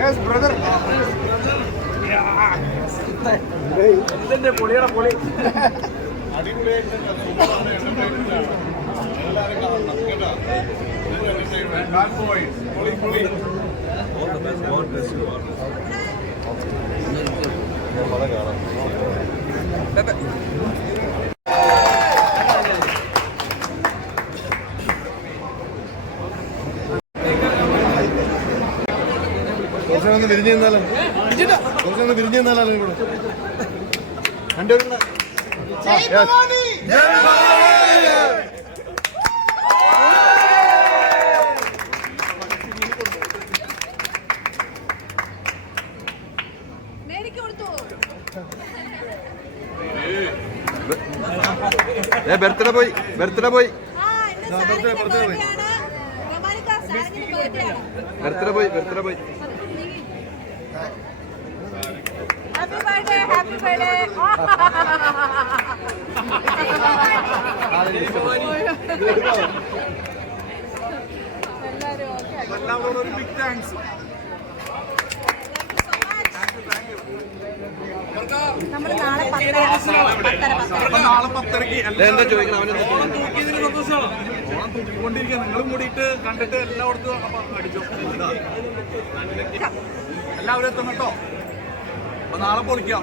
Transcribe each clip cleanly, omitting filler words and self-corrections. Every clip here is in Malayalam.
Yes, brother. ഇതിന്റെ പൊളിയുടെ പൊളി. ഒന്ന് വിരിഞ്ഞു നിന്നാലും ഒന്ന് വിരിഞ്ഞു നിന്നാലും കൂടെ രണ്ടുപേരും ബർത്ത്ഡേ പോയി ബർത്ത്ഡേ പോയി ബർത്ത്ഡേ പോയി ബർത്ത്ഡേ പോയി Happy birthday, happy birthday. എല്ലാവരോടും ഒരു ബിഗ് താങ്ക്സ്. നമ്മൾ നാളെ 10:30 നാളെ 10:30 എന്താ ചോദിക്കണം? ഓണം തൂക്കിയതിന് സന്തോഷമാണ്. ഓണം തൂക്കിക്കൊണ്ടിരിക്കുക. നിങ്ങളും കൂടിയിട്ട് കണ്ടിട്ട് എല്ലായിടത്തും അടിച്ചു. എല്ലാവരും എത്തും കേട്ടോ. അപ്പോൾ നാളെ പൊളിക്കാം.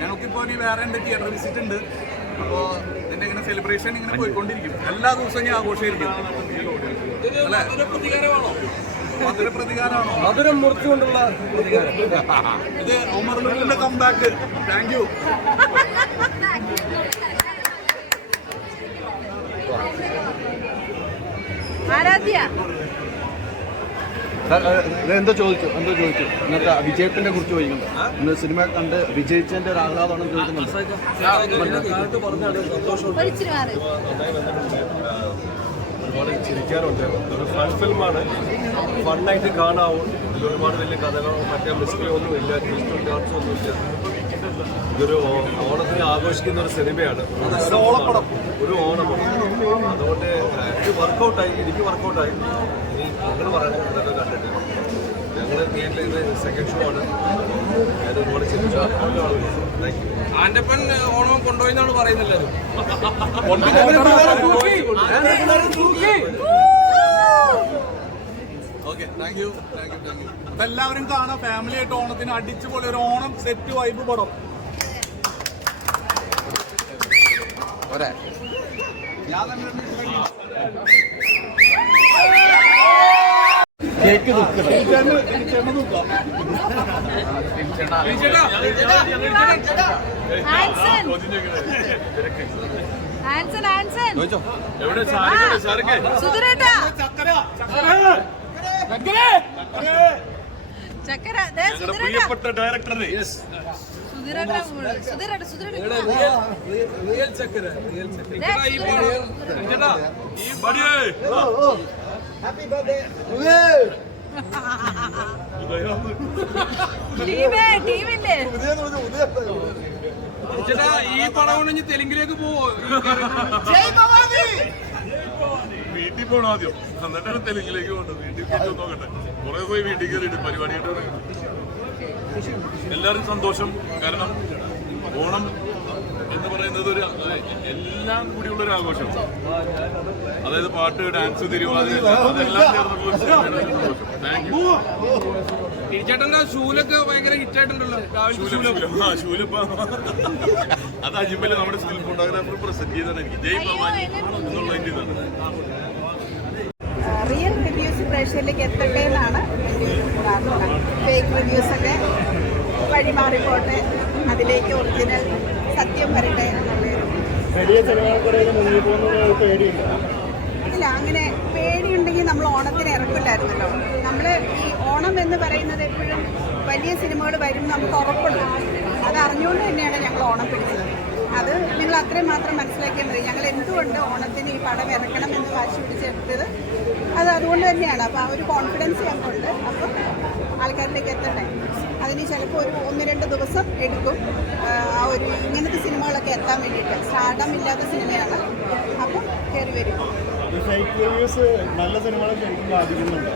ഞങ്ങൾക്കിപ്പോൾ ഇനി വേറെ എൻ്റെ തിയേറ്റർ വിസിറ്റ് ഉണ്ട്. അപ്പോൾ ഇതിൻ്റെ ഇങ്ങനെ സെലിബ്രേഷൻ ഇങ്ങനെ പോയിക്കൊണ്ടിരിക്കും. എല്ലാ ദിവസവും ഞാൻ ആഘോഷമായിരിക്കും അല്ലേ? മധുര പ്രതികാരമാണോ? മധുരം മുറിച്ചുകൊണ്ടുള്ള പ്രതികാരം. ഇത് ഉമറിന്റെ കംബാക്ക്. Thank you. ആരാധ്യ എന്തോ ചോദിച്ചു ഇന്നത്തെ വിജയത്തിനെ കുറിച്ച് ചോദിക്കുന്നു. ഇന്ന് സിനിമ കണ്ട് വിജയിച്ചതിന്റെ ഒരു ആഹ്ലാദമാണ് ചോദിക്കുന്നുണ്ട്. ഒരുപാട് ചിരിക്കാറുണ്ട്. ഒരു ഫൺ ഫിലിമാണ്. ഫണ്ണായിട്ട് കാണാവും. ഒരുപാട് വലിയ കഥകളോ മറ്റേ മിസ്റ്ററി ഒന്നും ഇല്ല. ട്വിസ്റ്റും ഡാൻസും ഒന്നുമില്ല. ഇതൊരു ഓണത്തിന് ആഘോഷിക്കുന്ന ഒരു സിനിമയാണ്. ഒരു ഓണമാണ്. അതുകൊണ്ട് എനിക്ക് വർക്കൗട്ടായി. ഇനി നിങ്ങൾ പറയണം ഇതൊക്കെ കണ്ടിട്ട്. ഞങ്ങൾ തിയേറ്ററിൽ ഇത് സെക്കൻഡ് ഷോ ആണ്. ഞാൻ ഒരുപാട് ചിരിച്ചു. Thank you. ആൻ്റപ്പൻ ഓണം കൊണ്ടുപോയെന്നാണ് പറയുന്നത്. Okay, thank you. അപ്പൊ എല്ലാവരും കാണാം. ഫാമിലി ആയിട്ട് ഓണത്തിന് അടിച്ചുപൊളി ഒരു ഓണം സെറ്റ് വൈബ് പടം. ഞാൻ തന്നെ കേക്ക് തൂക്കാം. പ്രിയപ്പെട്ട ഡയറക്ടറെ ഈ പടം കൊണ്ട് തെലുങ്കിലേക്ക് പോവോ? വീട്ടിൽ പോകണം ആദ്യം, എന്നിട്ടാണ് തെലുങ്കിലേക്ക് പോകേണ്ടത്. വീട്ടിൽ പോയിട്ട് നോക്കട്ടെ. കുറെ പോയി വീട്ടിൽ കയറിയിട്ട് പരിപാടിയായിട്ട് എല്ലാവരും സന്തോഷം. കാരണം ഓണം എന്ന് പറയുന്നത് ഒരു എല്ലാം കൂടിയുള്ളൊരു ആഘോഷം. അതായത് പാട്ട്, ഡാൻസ്, തിരുവാതിര അതെല്ലാം ചേർന്നിട്ടുള്ള സന്തോഷം. Thank you. ചേട്ടൻ്റെ ഷൂലൊക്കെ ഭയങ്കര ഹിറ്റായിട്ടുണ്ടല്ലോ. ഷൂലിപ്പ അത് അജിമല് നമ്മുടെ സ്റ്റിൽ ഫോട്ടോഗ്രാഫർ പ്രസന്റ് ചെയ്താണ് എനിക്ക്. ജയ് ഭവാനി എന്നുള്ള ഇതാണ്. റിയൽ റിവ്യൂസ് പ്രേക്ഷകരിലേക്ക് എത്തട്ടെ എന്നാണ് പ്രാർത്ഥന. ഫേക്ക് റിവ്യൂസൊക്കെ വഴിമാറിപ്പോട്ടെ, അതിലേക്ക് ഒറിജിനൽ സത്യം വരട്ടെ ഇല്ല. അങ്ങനെ പേടിയുണ്ടെങ്കിൽ നമ്മൾ ഓണത്തിന് ഇറക്കില്ലായിരുന്നല്ലോ. നമ്മൾ ഈ ഓണം എന്ന് പറയുന്നത് എപ്പോഴും വലിയ സിനിമകൾ വരും നമുക്ക് ഉറപ്പുണ്ട്. അത് അറിഞ്ഞുകൊണ്ട് തന്നെയാണ് ഞങ്ങൾ ഓണം പിടിച്ചത്. അത് നിങ്ങൾ അത്രയും മാത്രം മനസ്സിലാക്കിയാൽ മതി. ഞങ്ങൾ എന്തുകൊണ്ട് ഓണത്തിന് ഈ പടം ഇറക്കണം എന്ന് വാശി പിടിച്ചെടുത്തത് അത് അതുകൊണ്ട് തന്നെയാണ്. അപ്പോൾ ആ ഒരു കോൺഫിഡൻസ് ഞങ്ങൾക്കുണ്ട്. അപ്പം ആൾക്കാരിലേക്ക് എത്തട്ടെ. അതിന് ചിലപ്പോൾ ഒരു 1-2 ദിവസം എടുക്കും. ആ ഒരു ഇങ്ങനത്തെ സിനിമകളൊക്കെ എത്താൻ വേണ്ടിയിട്ട്. സ്റ്റാർഡം ഇല്ലാത്ത സിനിമയാണ്. അപ്പം കയറി വരും. നല്ല സിനിമകളൊക്കെ ബാധിക്കുന്നുണ്ട്.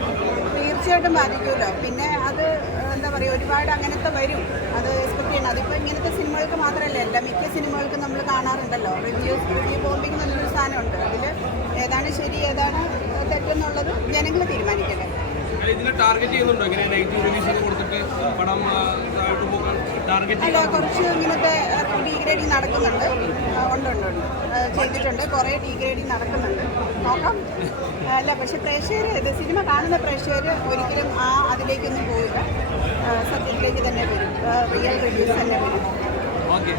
തീർച്ചയായിട്ടും ബാധിക്കുമല്ലോ. പിന്നെ അത് എന്താ പറയുക, ഒരുപാട് അങ്ങനത്തെ വരും, അത് എക്സ്പെക്ട് ചെയ്യണം. അതിപ്പോൾ ഇങ്ങനത്തെ സിനിമകൾക്ക് മാത്രമല്ല, എല്ലാ മിക്ക സിനിമകൾക്കും നമ്മൾ കാണാറുണ്ടല്ലോ, റിവ്യൂ ബോംബിംഗ് എന്നൊരു സാധനമുണ്ട്. അതിൽ ഏതാണ് ശരി ഏതാണ് തെറ്റെന്നുള്ളത് ജനങ്ങൾ തീരുമാനിക്കട്ടെ. ഇതിനെ ടാർഗറ്റ് ചെയ്യുന്നുണ്ടോ? ഇങ്ങനെ നെഗറ്റീവ് റിവ്യൂസ് ഒക്കെ കൊടുത്തിട്ട് പടം താഴോട്ട് പോകാൻ ടാർഗറ്റ് അല്ല, കുറച്ച് ഇങ്ങനത്തെ ഡീഗ്രേഡിങ് നടക്കുന്നുണ്ട്. ഉണ്ട് ചെയ്തിട്ടുണ്ട്, കുറേ ഡീഗ്രേഡിങ് നടക്കുന്നുണ്ട്. നോക്കാം. അല്ല, പക്ഷെ പ്രേക്ഷകർ, ഇത് സിനിമ കാണുന്ന പ്രേക്ഷകർ ഒരിക്കലും അതിലേക്കൊന്നും പോവില്ല, സത്യത്തിലേക്ക് തന്നെ വരും, റിയൽ റിവ്യൂസ് തന്നെ വരും. ഓക്കെ.